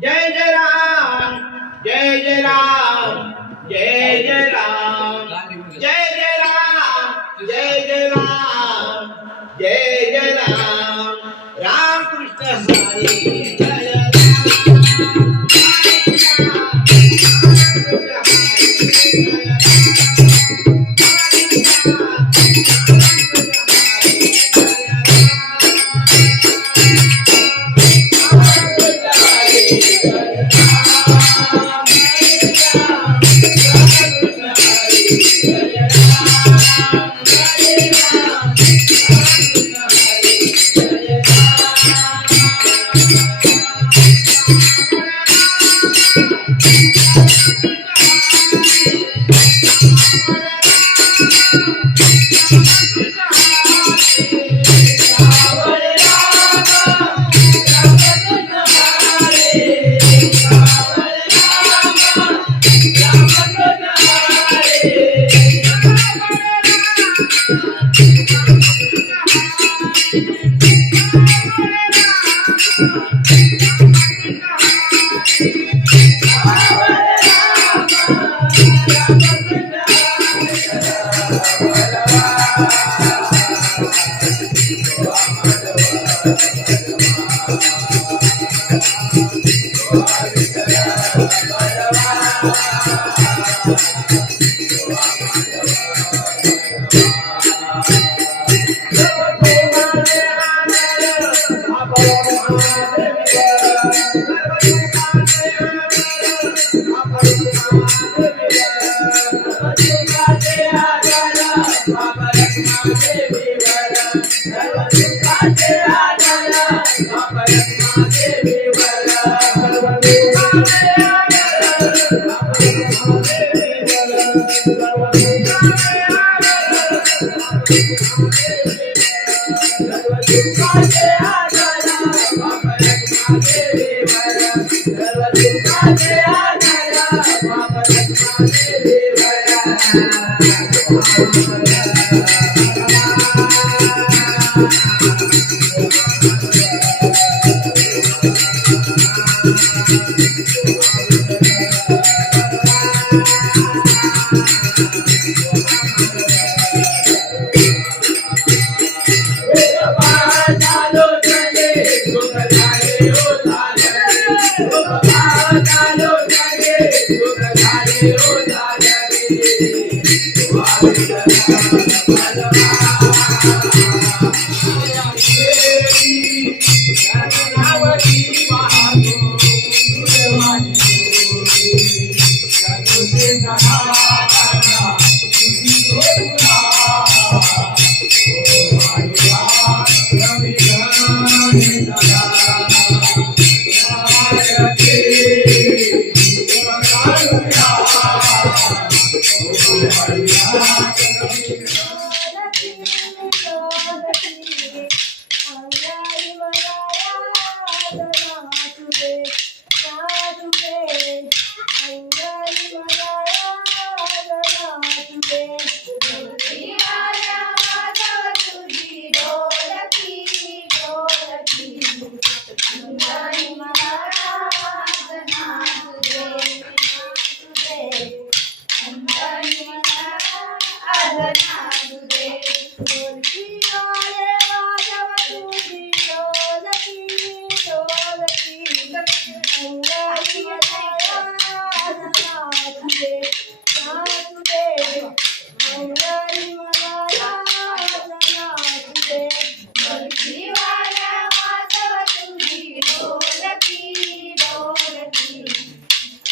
जय जय राम जय जय राम जय जय राम जय जय राम जय जय राम जय जय राम राम कृष्ण हरी जय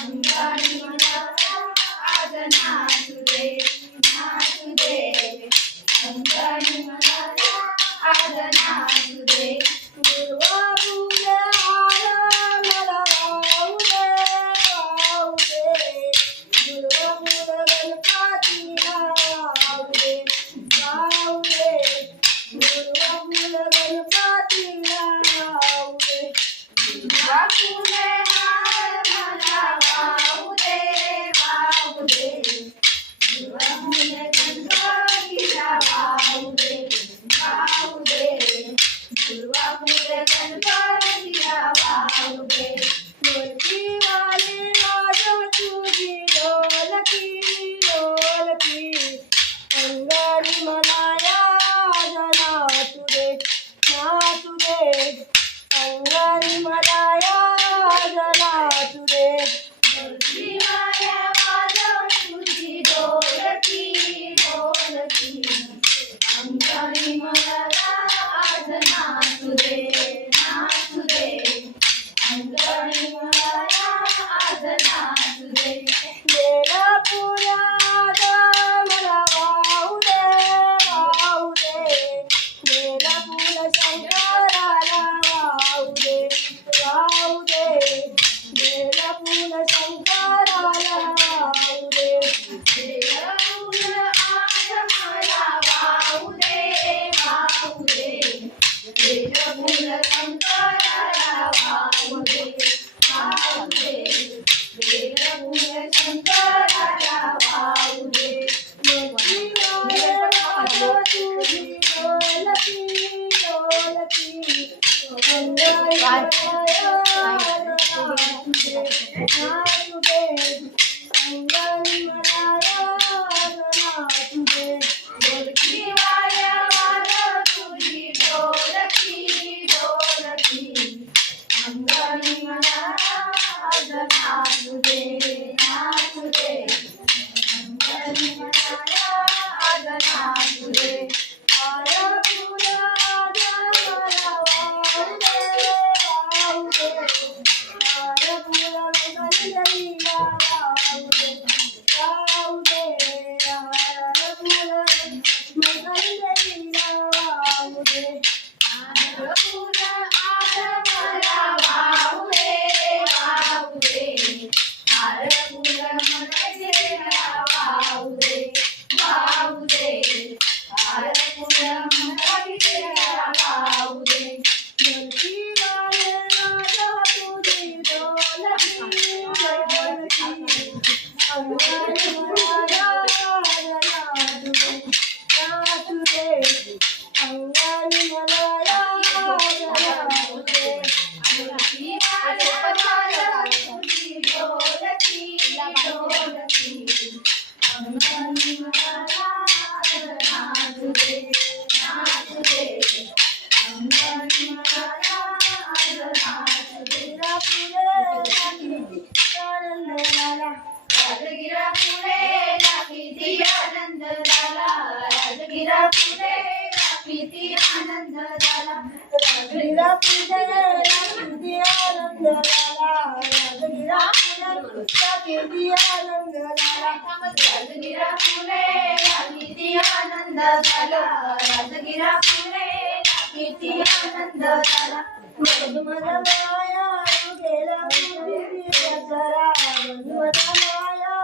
अंगारी मला आज नाचू दे मनाया नाचू दे नाचू दे अंगणी मनाया नाचू दे तुझी ढोलकी ढोलकी अंगणी मला आज नाचू दे नाचू दे अंगणी मला आज नाचू दे बेला पुरात मला वाहू दे बेला फुल शंकराला वाहू दे बेला फुल शंकराला वाहू दे बेला फुल आज मला वाहू दे बेला फुल शंकराला वाहू दे बेला फुल शंकराला वाहू दे तुझी ढोलकी ढोलकी नाचू दे अंगणी मनाया नाचू दे ढोलकी वाया तुझी ढोलकी ढोलकी अंगणी मनाया नाचू दे अंगणी मनाया नाचू दे आया फुला मला वाहू दे आया फुला गंधीला वाहू दे आया फुला गंधीला वाहू दे आया फुला आज मला वाहू दे आया फुला गंधीला वाहू दे आया फुला गंधीला वाहू दे ढोलकी वाले राजा तुझी ढोलकी अंगणी मनाया नाचू दे अंगणी मनाया नाचू दे ढोलकी वाले राजा तुझी ढोलकी अंगणी मनाया नाचू दे अंगणी मनाया नाचू दे राजगिरा फुलेला किती आनंद झाला राजगिरा फुलेला किती आनंद झाला राजगिरा फुलेला किती आनंद झाला राजगिरा फुलेला किती आनंद झाला राजगिरा फुलेला किती आनंद झाला राजगिरा फुलेला किती आनंद झाला मधुमध माया गेला दिल्लीया सरा मधुमध माया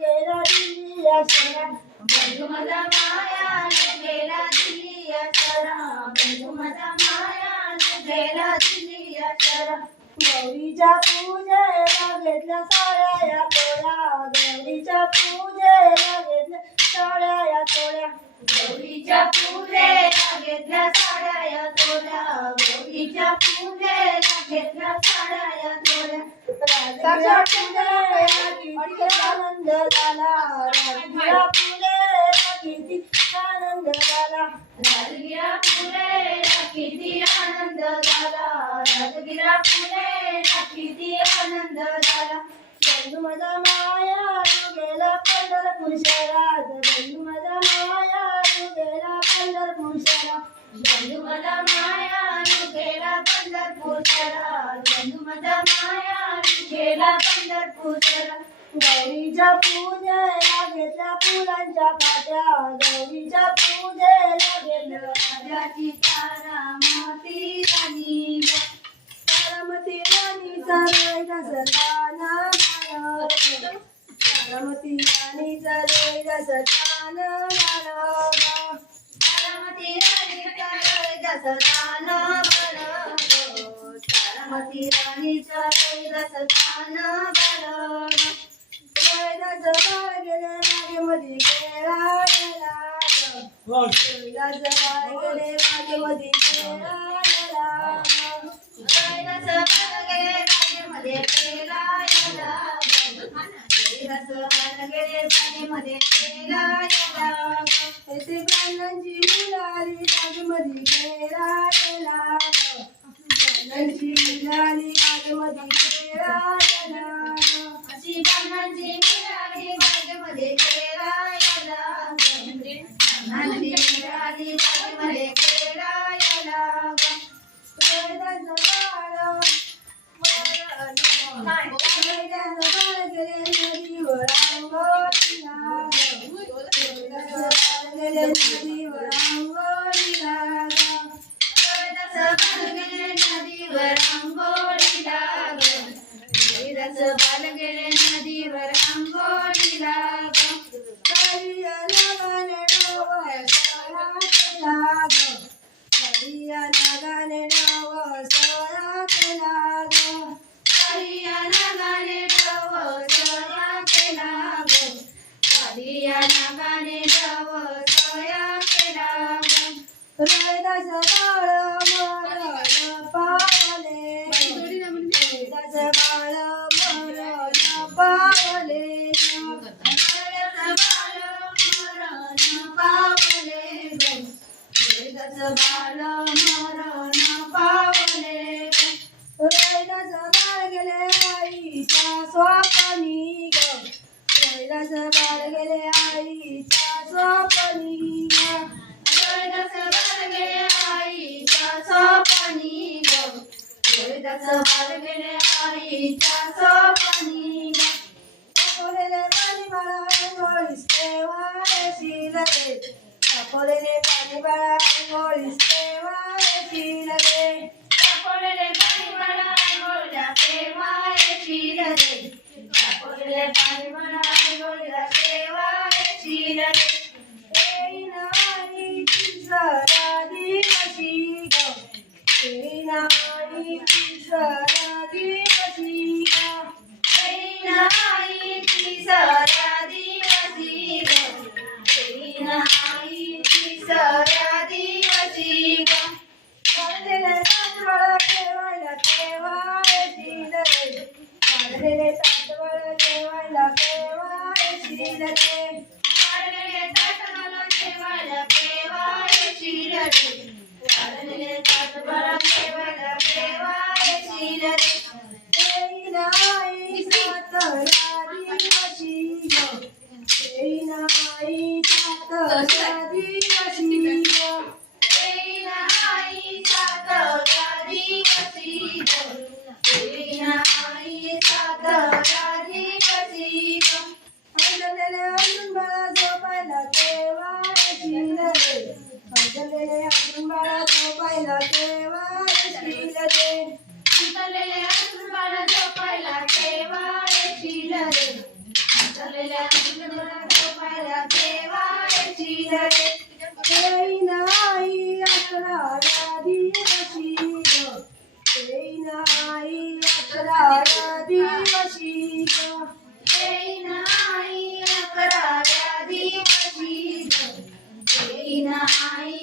गेला दिल्लीया सरा मधुमध माया गेला दिल्लीया सरा मधुमध माया गेला दिल्लीया सरा गौरीच्या पूजेला घेतल्या साड्या या तोळ्या गौरीच्या पूजेला घेतल्या साड्या या तोळ्या गौरीच्या पूजेला घेतल्या साड्या या तोळ्या गौरीच्या पूजेला घेतल्या साड्या या तोळ्या राजाच्या पूजेला किती आनंद झाला राजगिरा फुलेला किती आनंद झाला राजगिरा फुलेला किती आनंद झाला राजगिरा फुलेला किती आनंद झाला बंधू माझा माया तू गेला पंढरपूर शहरात बंधू माझा माया तू गेला पंढरपूर शहरात बंधू माझा माया तू गेला पंढरपूर शहरात बंधू माझा माया तू गेला पंढरपूर शहरात गौरीच्या पूजेला घेतल्या फुलांच्या पाट्या गौरीच्या पूजेला घेतल्या राजाची तारामती राणी तारामती राणीचा वेगा सदाना तारामती राणीचा वेगा सदाना तारामती राणीचा वेगा सदाना तारामती राणीचा वेगा सदाना गेले मागे मध्ये गेला गेले मागे मध्ये मध्ये पानांची मुलाली बागमधी खेळायला ग. पानांची मुलाली बागमधी खेळायला ग. अशी पानांची मुलाली बागमध्ये खेळायला ग. पानांची मुलाली बागमध्ये खेळायला ग. वेदाचं बाळ वेदाचं बाळ गेले नदीवर अंघोळीला ग. वेदाचं बाळ गेले नदीवर अंघोळीला ग. वेदाचं बाळ गेले नदीवर अंघोळीला ग. वेदाचं बाळ गेले नदीवर अंघोळीला ग. करिया नागाने डोवर सोळा केला ग. करिया नागाने डोवर सोळा केला ग. करिया नागाने डोवर सोळा केला ग. करिया नागाने डोवर सोळा केला ग. वेदाचं बाळ मरण पावले. वेदाचं बाळ मरण पावले. वेदाचं बाळ मरण पावले ग. वेदाचं बाळ मरण पावले ग. वेदाचं बाळ गेले आईच्या स्वप्नी ग. वेदाचं बाळ गेले आईच्या स्वप्नी ग. वेदाचं बाळ गेले आईच्या स्वप्नी ग. वेदाचं बाळ गेले आईच्या स्वप्नी ग. अकोलेले पाणी बाळा अंघोळीस ठेवायशील रे. अकोलेले पाणी बाळा अंघोळीस ठेवायशील रे. अकोलेले पाणी बाळा अंघोळीला ठेवायशील रे. अकोलेले पाणी बाळा अंघोळीला ठेवायशील रे. येईन आईची सरा दिवशी ग. येईन आईची सरा दिवशी ग. येईन आईची सरा दिवशी ग. येईन आईची सरा दिवशी ग. वाढलेले तांदूळ ठेवायला ठेवायशील रे. वाढलेले तांदूळ ठेवायला ठेवायशील रे. वाढलेले तांदूळ ठेवायला ठेवायशील रे. वाढलेले तांदूळ ठेवायला ठेवायशील रे. येईन आई सातरा दिवशी ग. येईन आई सातरा दिवशी ग. येईन आई सातरा दिवशी ग. येईन आई सातरा दिवशी ग. हजलेले अजून बाळा झोपायला ठेवायशील रे. हजलेले अजून बाळा झोपायला ठेवायशील रे. हजलेले अजून बाळा झोपायला ठेवायशील रे. हजलेले अजून बाळा झोपायला ठेवायशील रे. येईन आई अकरा दिवशी ग. येईन आई अकरा दिवशी ग. येईन आई अकरा दिवशी ग. येईन आई